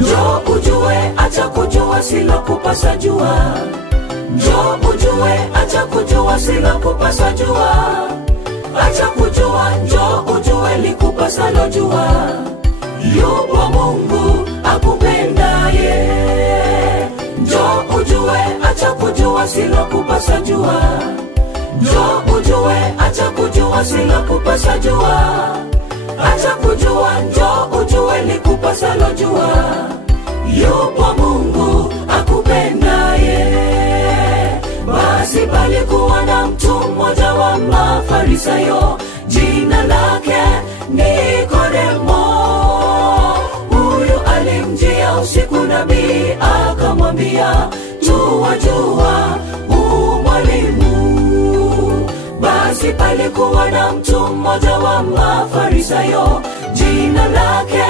Njoo ujue, acha kujua sila kupasa jua. Njoo ujue, acha kujua sila kupasa jua. Acha kujua, njoo ujue likupasalo jua. Yupo Mungu akupendaye. Njoo ujue, acha kujua sila kupasa jua. Njoo ujue, acha kujua sila kupasa jua. Acha kujua, njoo ujue likupasalo jua. Yupo Mungu akupendaye. Basi palikuwa na mtu mmoja wa Mafarisayo, jina lake Nikodemo. Huyu alimjia usiku nabii akamwambia, tuwajua mwalimu. Basi palikuwa na mtu mmoja wa Mafarisayo, jina lake